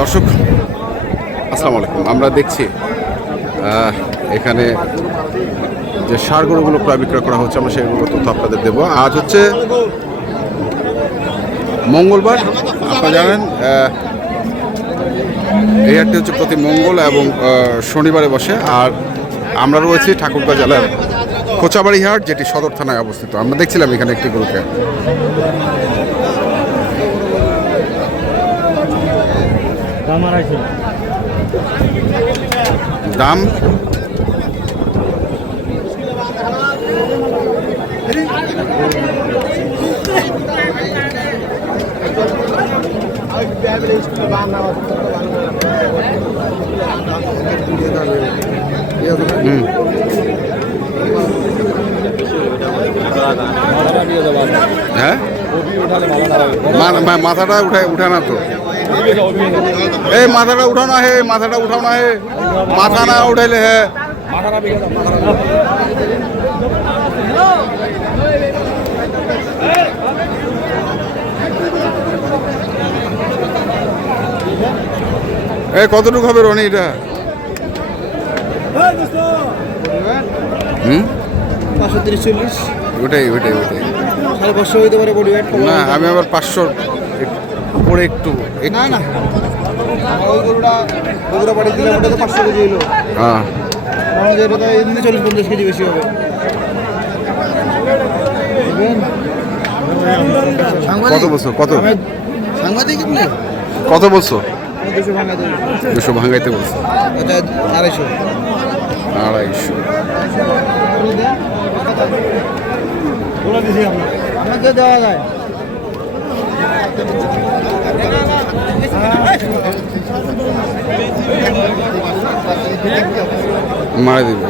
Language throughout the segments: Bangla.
দর্শক, আসসালামু আলাইকুম। আমরা দেখছি এখানে যে সার গরুগুলো ক্রয় বিক্রয় করা হচ্ছে, আমরা সেগুলো তথ্য আপনাদের দেবো। আজ হচ্ছে মঙ্গলবার, আপনারা জানেন এই হাটটি হচ্ছে প্রতি মঙ্গল এবং শনিবারে বসে। আর আমরা রয়েছি ঠাকুরগাঁ জেলার কোচাবাড়ি হাট, যেটি সদর থানায় অবস্থিত। আমরা দেখছিলাম এখানে একটি গরুকে। দাম? হুম। হ্যাঁ? মাথাটা উঠে উঠে না তো? এই মাথাটা উঠাও না হে মাথাটা উঠাও না হে। মাথা না উঠাইলে হে। এই কতটুকু হবে রনি এটা? হুম? পাঁচশো তিরিশ চল্লিশ। ওটাই ওটাই ওটাই। সাড়ে পাঁচশো হইতে পারে বডি না আমি আবার পাঁচশো উপরে একটু না না। ওই গরুটা ওটা তো পাঁচশো কেজি হ্যাঁ। আমাদের এমনি চল্লিশ পঞ্চাশ কেজি বেশি হবে। কত বছর? কত? সাংবাদিক কত বছর? দুশো ভাঙা দুশো ভাঙাইতে বলছে। আড়াইশো। আড়াইশো। আপনাকে দেওয়া যায়। মারা দিবে।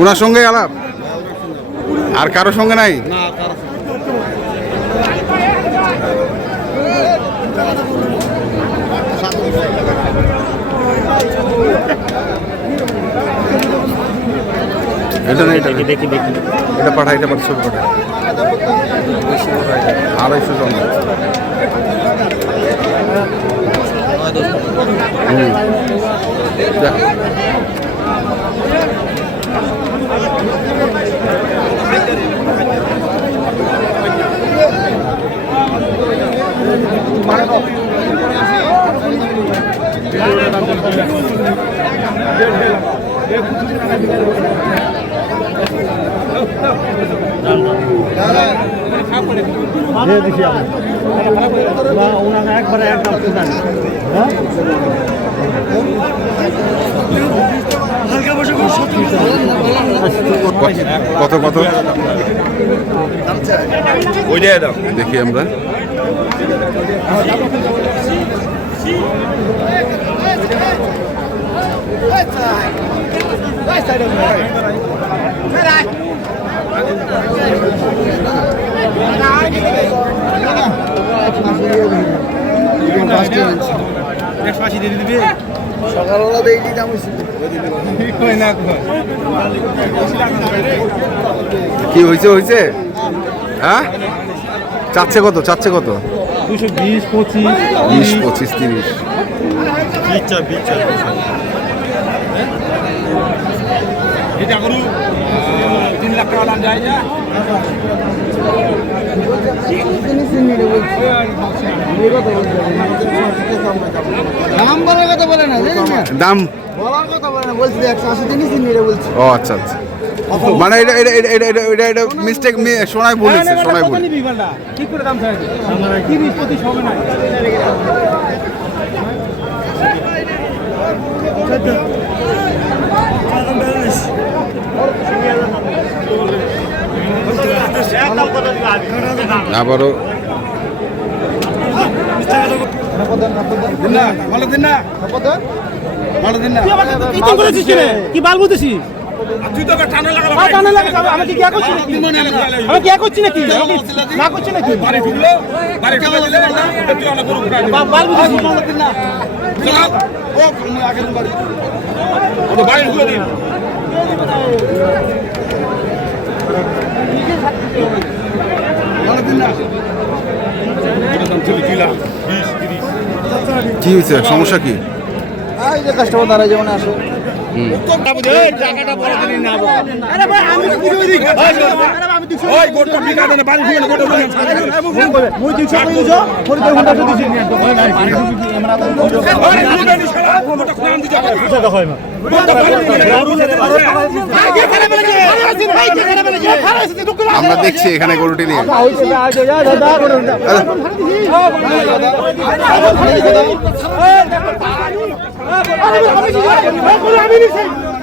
উনার সঙ্গে আলাপ? আর কারও সঙ্গে নাই? না এটা না এটা। দেখি দেখি। এটা পাঠা এটা পাঠা আড়াইশো জন। হুম। দিয়ে দিছি আমি। বা ওনাকে একবারে এক দেন হ্যাঁ? কত কত? দেখি আমরা। সকালবেলা কি হয়েছে হয়েছে হ্যাঁ? চাচ্ছে কত চাচ্ছে কত? দুশো বিশ, পঁচিশ বিশ, পঁচিশ, তিরিশ। এটা করু তিন লাখ টাকা দাম বলার কথা বলে না দাম? বলার কথা বলে না বলছি একশো আশি দিনই চিনি বলছি। ও আচ্ছা আচ্ছা। মানে এটা এটা এটা এটা এটা এটা এটা মিস্টেক ঠিক করে দাম পঁচিশ হবে না। আবারও দিন না ভালো দিন না। ভালো দিন না। ইতিম করেছিস কেন কি বাল বুঝেছিস তুই তো ঠান্ডা লাগালো আমার টানা লাগে আমি কি করছি নাকি? আমি কি করছি নাকি? না করছি নাকি? বাল বুঝেছিস কি হয়েছে? সমস্যা কি? কাস্টমার দাঁড়ায় যেমন আসে। টাকাটা বড় না আমি ওই গোটা বিকা দেন পানি দিয়ে গোটা বলে মুই 200 কই দিছো পরে 2 ঘণ্টা তো দিছি আরে গোটা নি সারা গোটা কোন দিছে গোটা হয় না আমরা দেখছি এখানে গরুটি নিয়ে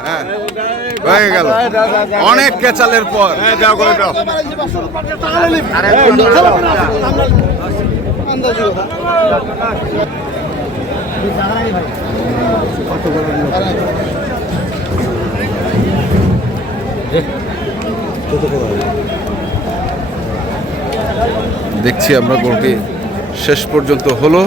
হ্যাঁ হয়ে গেল অনেক কেচালের পর যাও করে দাও দেখছি আমরা গরুটি শেষ পর্যন্ত হলো।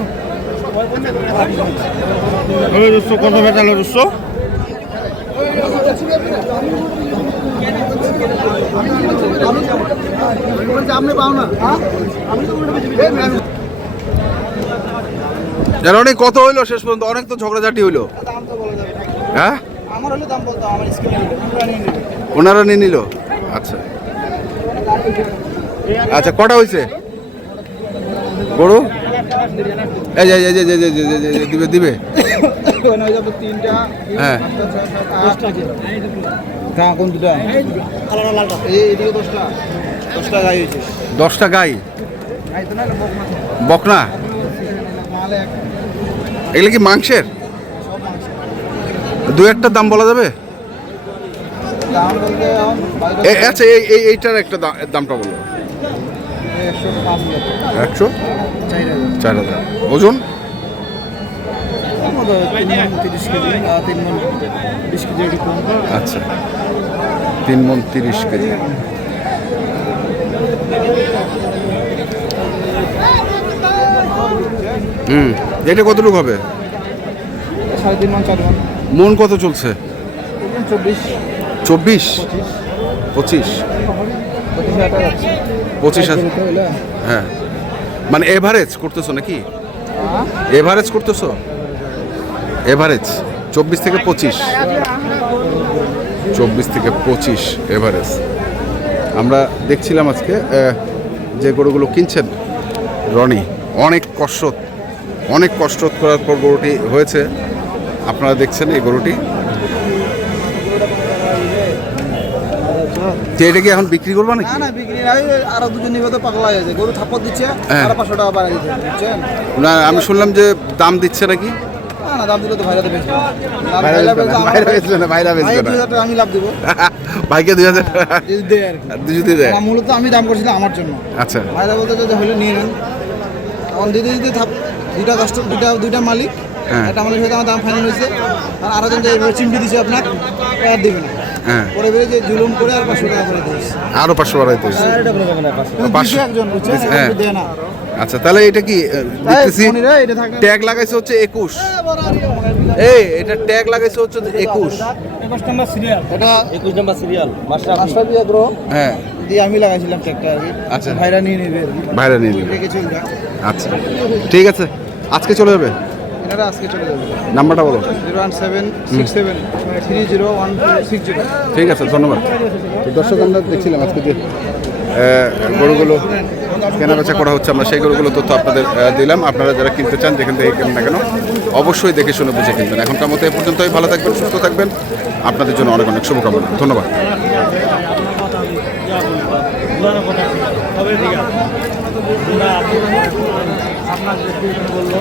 কত অনেক কত হইল শেষ পর্যন্ত? অনেক তো ঝগড়াঝাটি হইল। হ্যাঁ? আমার হলে দাম বলতো আমার স্কিনে ওনারা নিয়ে নিল? আচ্ছা। আচ্ছা কটা হয়েছে গরু? এই যে এই যে- এই যে- এই যে- দিবে দিবে। হয়ে। হ্যাঁ দশটা গাই? বকনা? এগুলো কি মাংসের? দু একটা দাম বলা যাবে? আচ্ছা এই, এই- এইটার একটা দামটা বলো। একশো? চার হাজার। ওজন? আচ্ছা। তিন মন তিরিশ কেজি। হুম, এটা কতটুকু হবে? সাড়ে তিন মন চার মন মন কত চলছে? চব্বিশ। পঁচিশ। পঁচিশ। হ্যাঁ। মানে এভারেজ করতেছো নাকি? হ্যাঁ? এভারেজ করতেছো? এভারেজ চব্বিশ থেকে পঁচিশ। চব্বিশ থেকে পঁচিশ এভারেজ আমরা দেখছিলাম আজকে যে গরুগুলো কিনছেন রনি অনেক কষ্ট অনেক কষ্ট করার পর গরুটি হয়েছে। আপনারা দেখছেন এই গরুটি। তো এটা কি এখন বিক্রি করব নাকি? না না বিক্রি নাই। আরও দুদিন নিবে তো পাগলা হয়ে গরু থাপ্পড় দিচ্ছে হ্যাঁ। আরও পাঁচশো টাকা বাড়াই দিচ্ছে বুঝছেন? না আমি শুনলাম যে দাম দিচ্ছে নাকি? না না দাম দিলে তো ভাইরা বেচবে না, ভাইরা বেচবে না, ভাইরা বেচবে না। হাজার টাকা আমি লাভ দেবো। ভাইকে দুই হাজার যদি দেয় মূলত আমি দাম করছিলাম আমার জন্য। আচ্ছা। ভাইরা বলতে যদি হলে নিয়ে নিন। দিতে থাপ দুইটা কাস্টম দুইটা দুইটা মালিক হ্যাঁ। একটা মালিক সাথে আমার দাম ফাইনাল হয়েছে। আর আরও জন চিমটি দিছে আপনার আর দিবে না। হ্যাঁ। পরে বেরিয়ে যে জুলুম করে আর পাঁচশো টাকা করে দিয়েছে। আরও পাঁচশো বাড়াইতে হয়েছে পাঁচশো। একজন হ্যাঁ। দেয় না। আচ্ছা তাহলে এটা কি দেখতেছি এটা ট্যাগ লাগাইছে হচ্ছে একুশ। এই এটা ট্যাগ লাগাইছে হচ্ছে একুশ। এটা একুশ নাম্বার সিরিয়াল মাস্টার আগ্রহ হ্যাঁ। দিয়ে আমি লাগাইছিলাম আর কি। আচ্ছা। ভাইরা নিয়ে নেবে নিয়ে নিবে। আচ্ছা। ঠিক আছে আজকে চলে যাবে। এনারা আজকে চলে যাবে। নাম্বারটা বলো। Zero one seven six seven three zero one six zero. ঠিক আছে ধন্যবাদ। দর্শক আমরা দেখছিলাম আজকে যে গরুগুলো কেনা বেচা করা হচ্ছে আমরা সেই গরুগুলো তথ্য আপনাদের দিলাম। আপনারা যারা কিনতে চান যেখান থেকে কেন না কেন অবশ্যই দেখে শুনে বুঝে কিনবেন। এখনকার মতো এ পর্যন্তই। ভালো থাকবেন সুস্থ থাকবেন। আপনাদের জন্য অনেক অনেক শুভকামনা। ধন্যবাদ। আপনার বলল